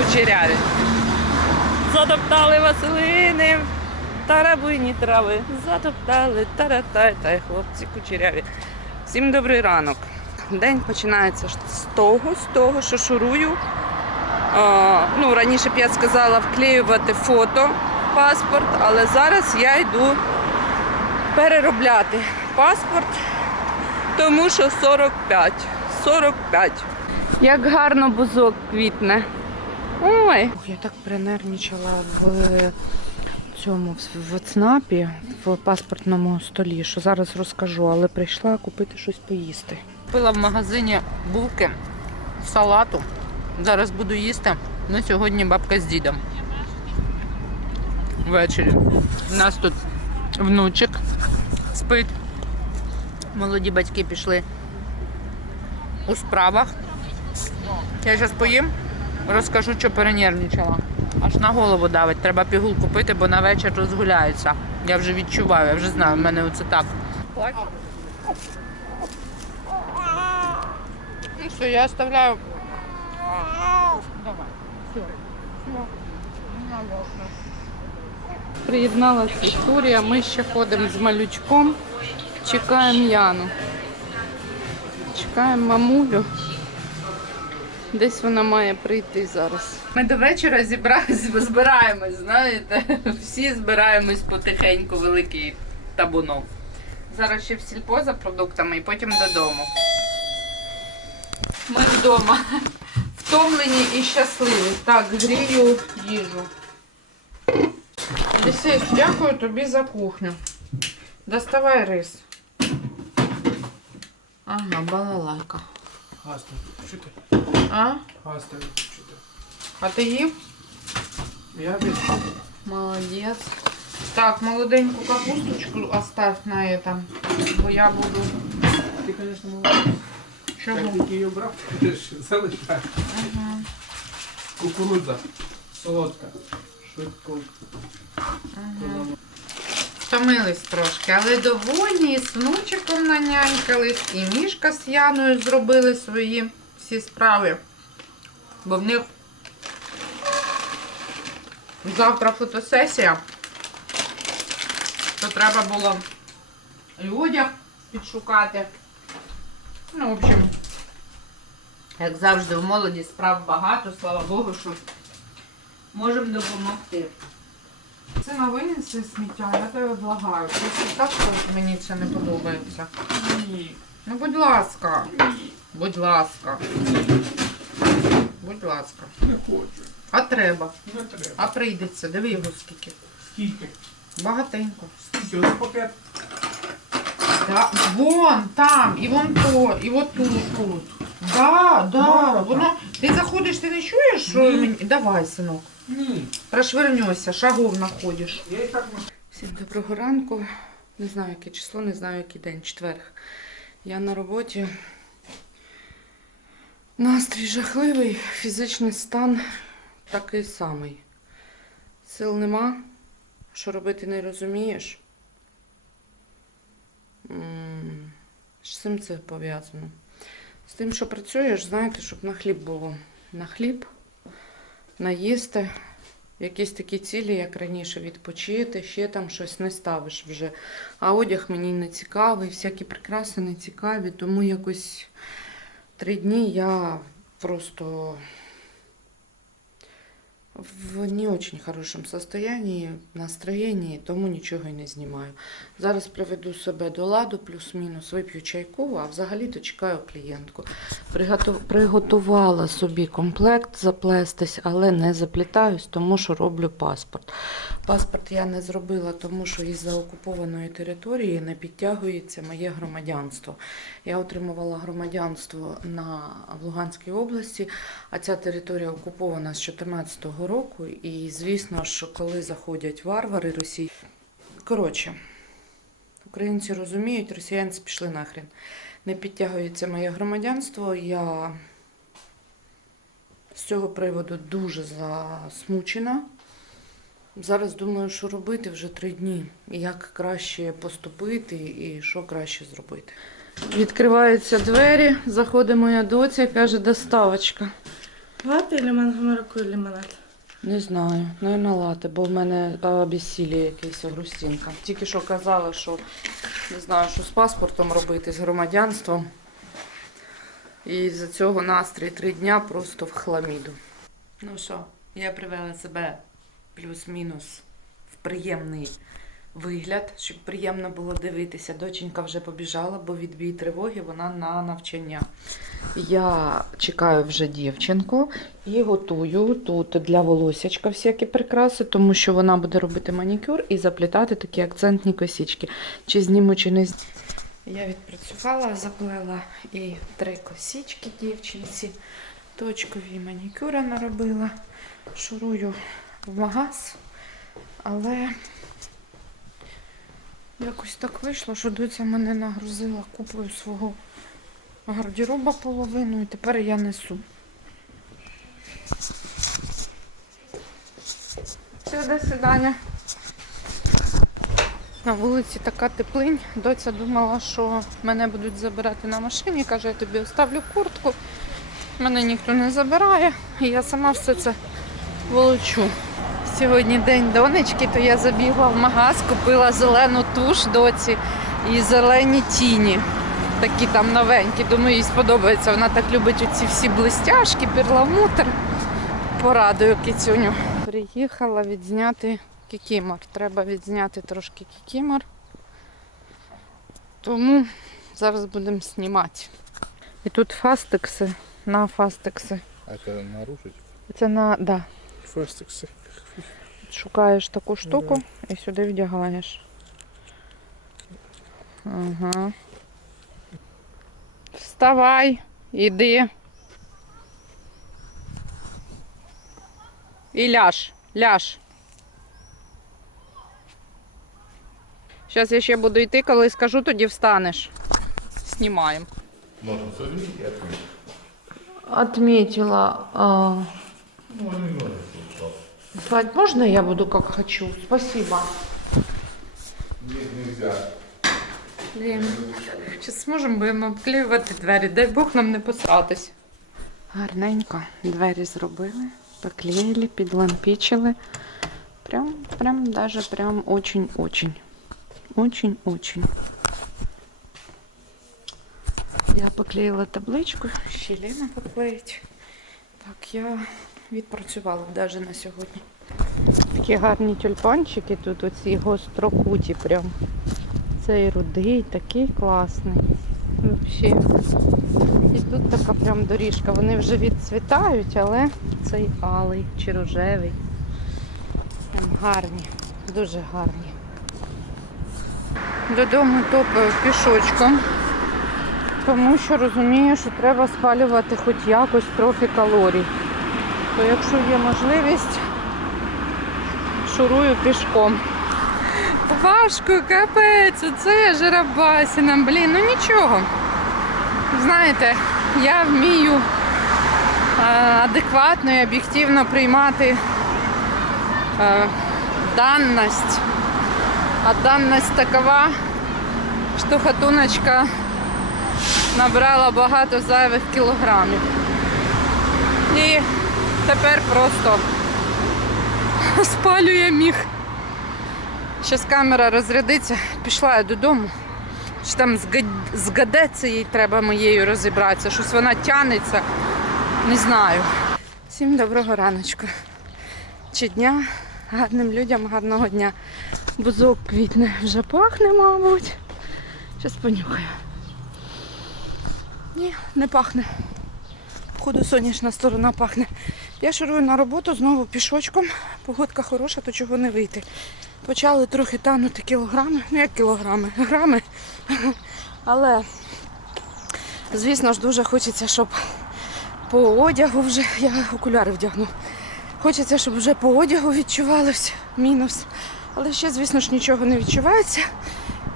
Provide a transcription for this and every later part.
кучеряві. Затоптали Василини, тарабині трави. Затоптали таратай, та хлопці кучеряві. Всім добрий ранок. День починається з того, з того, що шурую. А, ну, раніше б я сказала вклеювати фото в паспорт, але зараз я йду переробляти паспорт, тому що 45. 45. Як гарно бузок квітне. Ой. Я так принервничала в цьому в ЦНАПі, в паспортному столі, що зараз розкажу, але прийшла купити щось поїсти. Купила в магазині булки, салату. Зараз буду їсти. На сьогодні бабка з дідом. Ввечері. У нас тут внучик спить. Молоді батьки пішли у справах. Я зараз поїм, розкажу, що перенервничала. Аж на голову давить. Треба пігул купити, бо на вечір розгуляються. Я вже відчуваю, я вже знаю, в мене оце так. Ну все, я оставляю. Давай. Все. Приєдналася Вікторія, ми ще ходимо з малючком, чекаємо Яну. Чекаємо мамулю. Десь вона має прийти зараз. Ми до вечора зібрались, збираємось, знаєте. Всі збираємось потихеньку, великий табунок. Зараз ще в сільпо за продуктами і потім додому. Ми вдома. Втомлені і щасливі. Так, грію їжу. Лісись, дякую тобі за кухню. Доставай рис. Ага, балалайка. Гаста, що ти? А? Гаста, що? А ти їв? Я від... Молодець. Так, молоденьку капусточку оставь на этом, бо я буду. Ти, звісно, молодець. Чого? Як тільки її обрав, ти ж залишай. Ага. Кукурудза. Солодка. Швидко. Ага. Втомились трошки, але довольні, і з внучиком нанянькались, і мішка з Яною зробили свої всі справи. Бо в них завтра фотосесія, то треба було і одяг підшукати. Ну, в общем, як завжди, в молоді справ багато, слава Богу, що можемо допомогти. Це на винеси сміття, я тебе благаю. Просто так що мені це не подобається. Ні. Ну, будь ласка. Будь ласка. Будь ласка. Не хочу. А треба. Не треба. А прийдеться. Диви його скільки. Скільки? Багатенько. Скільки? Ось пакет. Да. Вон там, і вон то, і от тут, тут. Да, да. Воно. Ти заходиш, ти не чуєш, що Ні. мені. Давай, синок. Ні. Прошвернешся, шагов находиш. Я і так не Всім доброго ранку. Не знаю, яке число, не знаю, який день, четверг. Я на роботі. Настрій жахливий, фізичний стан такий самий. Сил нема, що робити не розумієш. З цим це пов'язано. З тим, що працюєш, знаєте, щоб на хліб було. На хліб, наїсти, якісь такі цілі, як раніше, відпочити, ще там щось не ставиш вже. А одяг мені не цікавий, всякі прикраси не цікаві, тому якось три дні я просто в не очень хорошем состоянии, настроєнні, тому нічого й не знімаю. Зараз приведу себе до ладу, плюс-мінус, вип'ю чайку, а взагалі-то чекаю клієнтку. Приготувала собі комплект заплестись, але не заплітаюсь, тому що роблю паспорт. Паспорт я не зробила, тому що із-за окупованої території не підтягується моє громадянство. Я отримувала громадянство на в Луганській області, а ця територія окупована з 2014 року. І звісно що коли заходять варвари Росії. Коротше, українці розуміють, росіянці пішли нахрен. Не підтягується моє громадянство. Я з цього приводу дуже засмучена. Зараз думаю, що робити вже три дні. Як краще поступити і що краще зробити. Відкриваються двері, заходить моя доця, каже, доставочка. Или манго маракуйя лимонад? Не знаю, наверное, лати, бо в мене а, безсілля якесь грустинка. Тільки що казали, що не знаю, що з паспортом робити, з громадянством. І з-за цього настрій три дня просто в хламіду. Ну що, я привела себе плюс-мінус в приємний вигляд, щоб приємно було дивитися. Доченька вже побіжала, бо відбій тривоги вона на навчання. Я чекаю вже дівчинку і готую тут для волосячка всякі прикраси, тому що вона буде робити манікюр і заплітати такі акцентні косички. Чи зніму, чи не зніму. Я відпрацювала, заплела і три косички дівчинці, точкові манікюра наробила. Шурую в магаз, але якось так вийшло, що доця мене нагрузила купою свого гардероба половину і тепер я несу. Все, до свидання. На вулиці така теплинь. Доця думала, що мене будуть забирати на машині. Каже, я тобі оставлю куртку. Мене ніхто не забирає. І я сама все це волочу. Сьогодні день донечки, то я забігла в магаз, купила зелену туш доці і зелені тіні. Такі там новенькі. Думаю, їй сподобається. Вона так любить оці всі блистяшки, перламутр. Порадую кицюню. Приїхала відзняти кікімор. Треба відзняти трошки кікімор. Тому зараз будемо знімати. І тут фастекси на фастекси. А это нарушить? Це на. Да. Фастиксы. Шукаєш таку штуку і сюди вдягаєш. Ага. Вставай, іди. І ляж, ляж. Зараз я ще буду йти, коли скажу, тоді встанеш. Знімаємо. Можно садить и отметить. Отметила. А... Спать можно я буду как хочу? Спасибо. Нет, нельзя. Блін, чи зможемо будемо обклеювати двері? Дай Бог нам не посратись. Гарненько двері зробили, поклеїли, підлампічили. Прям, прям, даже прям очень-очень. Очень-очень. Я поклеїла табличку, ще Лена поклеїть. Так, я відпрацювала навіть на сьогодні. Такі гарні тюльпанчики тут, оці гострокуті прям. Цей рудий, такий класний. Взагалі. І тут така прям доріжка. Вони вже відцвітають, але цей алий чи рожевий. Прям гарні, дуже гарні. Додому топаю пішочком, тому що розумію, що треба спалювати хоч якось трохи калорій. То якщо є можливість, шурую пішком. Важко, капець, це жиробасіна, блін, ну нічого. Знаєте, я вмію адекватно і об'єктивно приймати данность. А данность такова, що хатуночка набрала багато зайвих кілограмів. І тепер просто спалює міг. Зараз камера розрядиться, пішла я додому. Що там з, га- з треба моєю розібратися, щось вона тянеться. Не знаю. Всім доброго раночку. Чи дня, гарним людям гарного дня. Бузок квітне вже пахне, мабуть. Зараз понюхаю. Ні, не пахне. Походу сонячна сторона пахне. Я шурую на роботу знову пішочком. Погодка хороша, то чого не вийти. Почали трохи танути кілограми, ну як кілограми, грами. Але, звісно ж, дуже хочеться, щоб по одягу вже, я окуляри вдягну. Хочеться, щоб вже по одягу відчувалося мінус. Але ще, звісно ж, нічого не відчувається.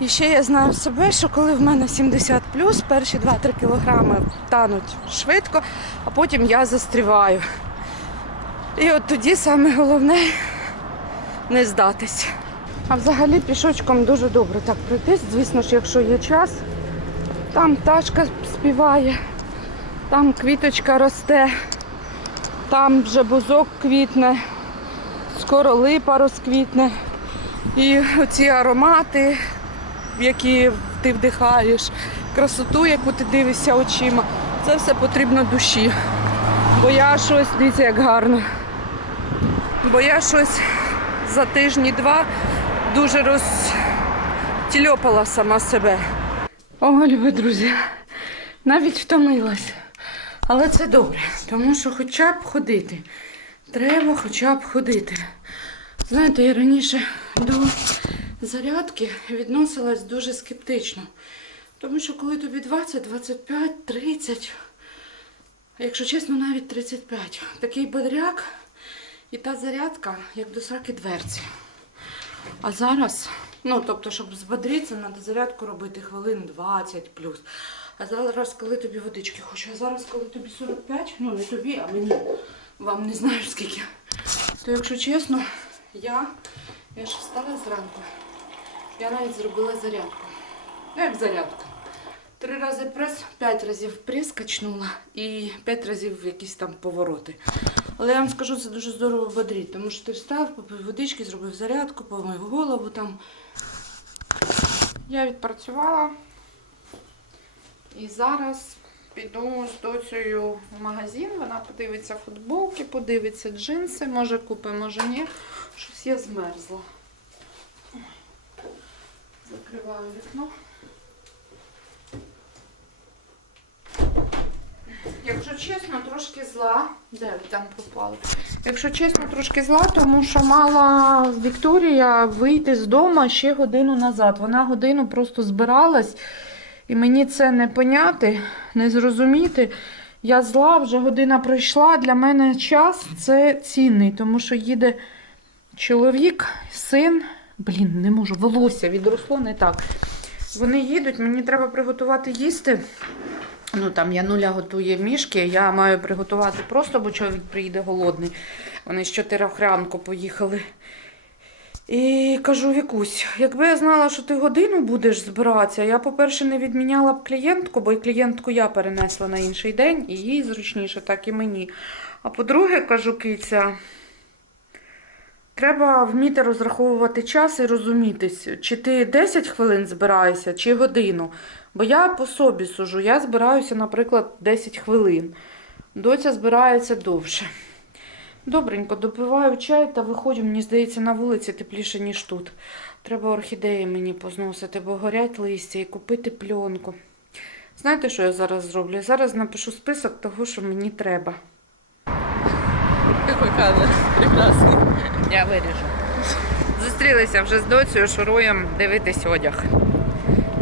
І ще я знаю себе, що коли в мене 70 перші 2-3 кілограми тануть швидко, а потім я застріваю. І от тоді саме головне не здатись. А взагалі пішочком дуже добре так пройтись. Звісно ж, якщо є час, там пташка співає, там квіточка росте. Там вже бузок квітне, скоро липа розквітне. І оці аромати, які ти вдихаєш, красоту, яку ти дивишся очима, це все потрібно душі. Бо я щось, дивіться, як гарно. Бо я щось за тижні-два дуже розтільопала сама себе. О, любі друзі, навіть втомилась. Але це добре, тому що хоча б ходити. Треба хоча б ходити. Знаєте, я раніше до зарядки відносилась дуже скептично. Тому що коли тобі 20, 25, 30, якщо чесно, навіть 35, такий бодряк і та зарядка, як до сраки дверці. А зараз, ну тобто, щоб збодритися, треба зарядку робити хвилин 20 плюс. А зараз, коли тобі водички хочу, а зараз, коли тобі 45, ну не тобі, а мені, вам не знаю скільки. То якщо чесно, я, я ж встала зранку. Я навіть зробила зарядку. Ну, як зарядка. Три рази прес, п'ять разів прес качнула і п'ять разів якісь там повороти. Але я вам скажу, це дуже здорово бодрить, тому що ти встав, попив водички, зробив зарядку, помив голову там. Я відпрацювала. І зараз піду з доцею в магазин. Вона подивиться футболки, подивиться джинси, може купить, може ні. Щось я змерзла. Закриваю вікно. Якщо чесно, трошки зла. Де ви там попали? Якщо чесно, трошки зла, тому що мала Вікторія вийти з дому ще годину назад. Вона годину просто збиралась, і мені це не поняти, не зрозуміти. Я зла, вже година пройшла. Для мене час це цінний, тому що їде чоловік, син. Блін, не можу, волосся відросло не так. Вони їдуть, мені треба приготувати їсти. Ну там я нуля готує мішки, я маю приготувати просто, бо чоловік приїде голодний. Вони з чотирьох ранку поїхали. І кажу, Вікусь, якби я знала, що ти годину будеш збиратися, я, по-перше, не відміняла б клієнтку, бо і клієнтку я перенесла на інший день, і їй зручніше, так і мені. А по-друге, кажу, киця, треба вміти розраховувати час і розумітись, чи ти 10 хвилин збираєшся, чи годину. Бо я по собі сужу, я збираюся, наприклад, 10 хвилин. Доця збирається довше. Добренько, допиваю чай та виходжу, мені здається, на вулиці тепліше, ніж тут. Треба орхідеї мені позносити, бо горять листя і купити пленку. Знаєте, що я зараз зроблю? Я зараз напишу список того, що мені треба. Який кадр? Прекрасний. Я виріжу. Зустрілися вже з доцею, шуруємо дивитись одяг.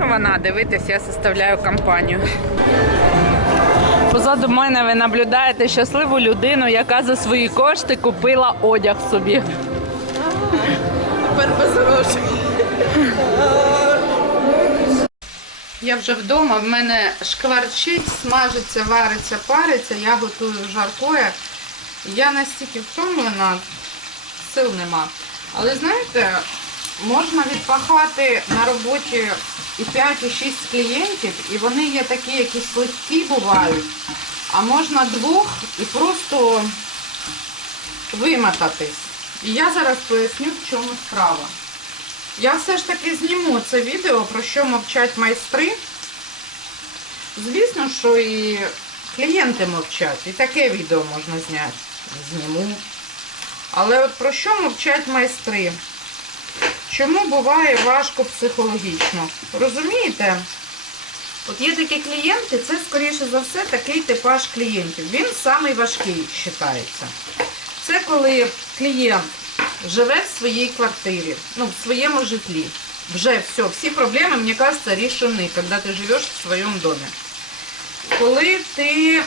Ну, вона дивитись, я составляю компанію. Позаду мене ви наблюдаєте щасливу людину, яка за свої кошти купила одяг собі. Тепер без грошей. Я вже вдома, в мене шкварчить, смажиться, вариться, париться, я готую жаркое. Я настільки втомлена, сил нема. Але знаєте, можна відпахати на роботі і 5, і 6 клієнтів, і вони є такі, якісь легкі бувають. А можна двох і просто вимотатись. І я зараз поясню, в чому справа. Я все ж таки зніму це відео, про що мовчать майстри. Звісно, що і клієнти мовчать. І таке відео можна зняти. Зніму. Але от про що мовчать майстри? Чому буває важко психологічно? Розумієте? От є такі клієнти, це, скоріше за все, такий типаж клієнтів. Він самий важкий вважається. Це коли клієнт живе в своїй квартирі, ну, в своєму житлі. Вже все, всі проблеми, мені кажется, рішені, коли ти живеш в своєму домі. Коли ти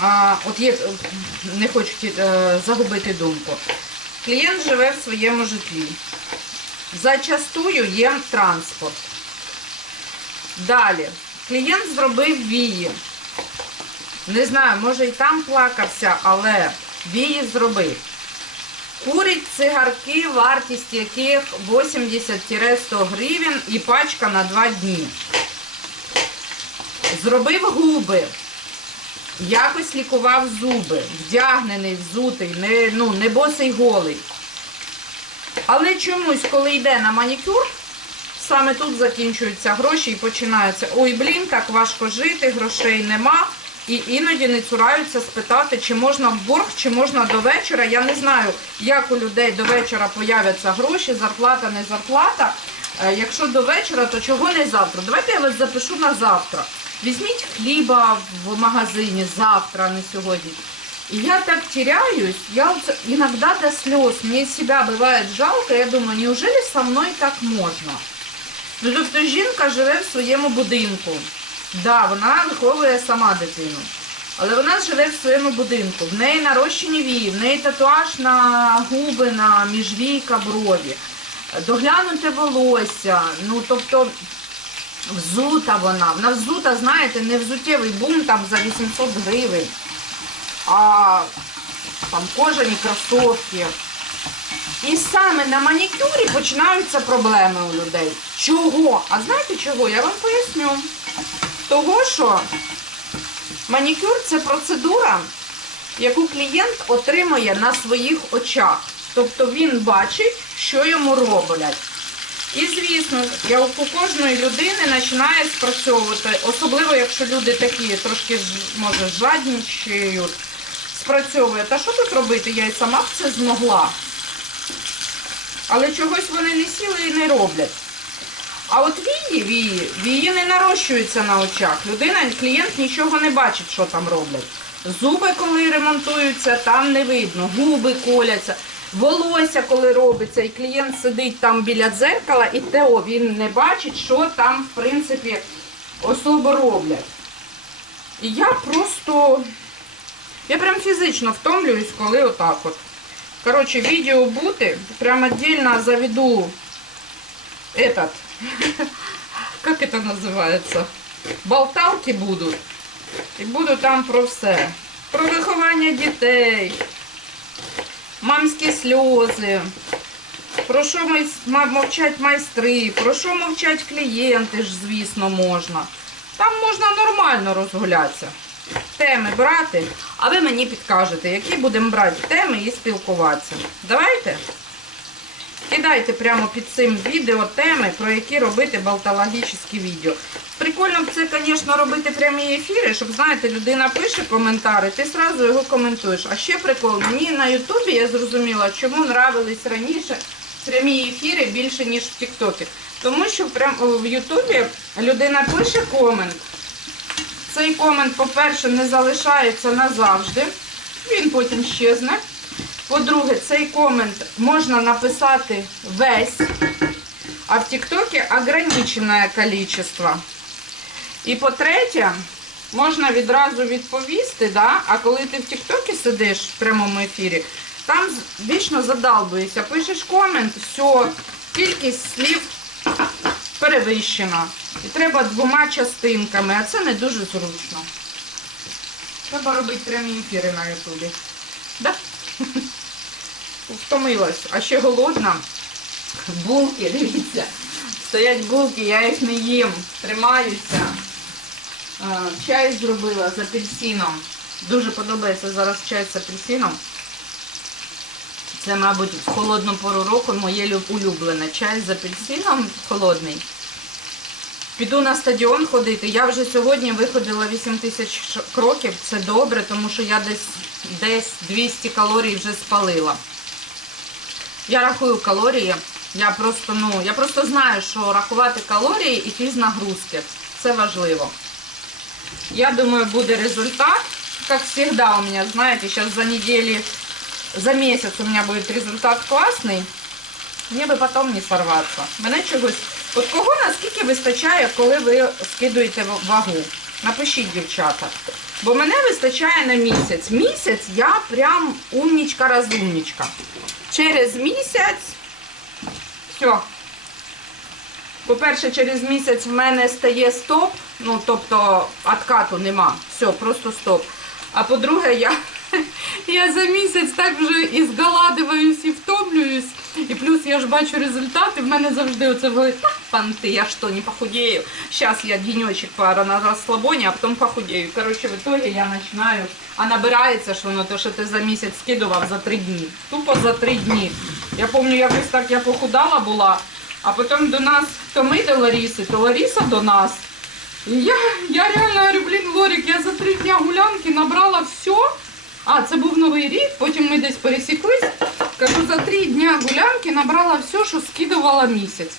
а, от є, не хочу е, загубити думку. Клієнт живе в своєму житлі. Зачастую є транспорт. Далі. Клієнт зробив вії. Не знаю, може і там плакався, але вії зробив. Курить цигарки, вартість яких 80-100 гривень і пачка на 2 дні. Зробив губи. Якось лікував зуби, вдягнений, взутий, не, ну, не босий голий. Але чомусь, коли йде на манікюр, саме тут закінчуються гроші і починаються. Ой, блін, так важко жити, грошей нема. І іноді не цураються спитати, чи можна в борг, чи можна до вечора. Я не знаю, як у людей до вечора появляться гроші, зарплата, не зарплата. Е, Якщо до вечора, то чого не завтра? Давайте я вас запишу на завтра. Візьміть хліба в магазині завтра, а не сьогодні. И я так теряюсь, я иногда до слез, мне себя бывает жалко, я думаю, неужели со мною так можна? Ну, тобто жінка живе в своєму будинку. Да, вона виховує сама дитину. Але вона живе в своєму будинку. В неї нарощені вії, в неї татуаж на губи, на міжвійка, брові, доглянуте волосся. Ну, тобто взута вона. Вона взута, знаєте, не взуттєвий бум там за 800 гривень а там кожані кросовки. І саме на манікюрі починаються проблеми у людей. Чого? А знаєте чого? Я вам поясню. Того, що манікюр це процедура, яку клієнт отримує на своїх очах. Тобто він бачить, що йому роблять. І звісно, я у кожної людини починає спрацьовувати, особливо якщо люди такі трошки може жаднічають, спрацьовує. Та що тут робити? Я й сама б це змогла. Але чогось вони не сіли і не роблять. А от вії, вії, вії не нарощуються на очах. Людина, клієнт нічого не бачить, що там роблять. Зуби, коли ремонтуються, там не видно, губи коляться Волосся, коли робиться, і клієнт сидить там біля дзеркала, і тео він не бачить, що там, в принципі, особо роблять. І я просто. Я прям фізично втомлююсь, коли отак от. Короче, видео бути. Прям отдельно заведу этот. Как это называется? Болталки будуть. І буду там про все. Про виховання дітей, мамські сльози, про що мовчать майстри, про що мовчать клієнти ж, звісно, можна. Там можна нормально розгулятися. Теми брати, а ви мені підкажете, які будемо брати теми і спілкуватися. Давайте? Кидайте прямо під цим відео теми, про які робити балтологічні відео. Прикольно це, звісно, робити прямі ефіри, щоб, знаєте, людина пише коментари, ти одразу його коментуєш. А ще прикол, мені на Ютубі я зрозуміла, чому нравились раніше прямі ефіри більше, ніж в Тіктокі. Тому що в Ютубі людина пише комент. Цей комент, по-перше, не залишається назавжди, він потім щезне. По-друге, цей комент можна написати весь, а в ТикТоке ограничене количество. І по-третє, можна відразу відповісти, да? а коли ти в Тіктокі сидиш в прямому ефірі, там вічно задалбуєшся, пишеш комент, все, кількість слів перевищена. І треба двома частинками, а це не дуже зручно. Треба робити прямі ефіри на Ютубі. Втомилась, а ще голодна. Булки, дивіться. Стоять булки, я їх не їм. Тримаюся. Чай зробила з апельсином. Дуже подобається зараз чай з апельсином. Це, мабуть, в холодну пору року моє улюблене. Чай з апельсином холодний. Піду на стадіон ходити. Я вже сьогодні виходила 8 тисяч кроків. Це добре, тому що я десь, десь 200 калорій вже спалила. Я рахую калорії. Я просто, ну, я просто знаю, що рахувати калорії і фіз нагрузки. Це важливо. Я думаю, буде результат. Как всегда у меня, знаете, сейчас за недели, за месяц у меня будет результат классный. Мне би потім не сорватися. Мене чогось. От кого наскільки вистачає, коли ви скидуєте вагу? Напишіть, дівчата. Бо мене вистачає на місяць. Місяць я прям умнічка-розумнічка. Через місяць. Все. По-перше, через місяць в мене стає стоп. Ну, тобто, откату нема. Все, просто стоп. А по-друге, я Я за місяць так вже і згаладиваюсь, і втомлююсь. І плюс я ж бачу результати. В мене завжди оце говорить, панти, я що, не похудею. Зараз я денечек пара на розслабоні, а потім похудею. Коротше, в итоге я починаю, а набирається ж воно, то що ти за місяць скидував за три дні. Тупо за три дні. Я пам'ятаю, якось так я похудала була, а потім до нас, то ми до Ларіси, то Ларіса до нас. І Я, я реально говорю, блін, Лорік, я за три дня гулянки набрала все. А, це був новий рік, потім ми десь пересіклись. Кажу, за три дня гулянки набрала все, що скидувала місяць.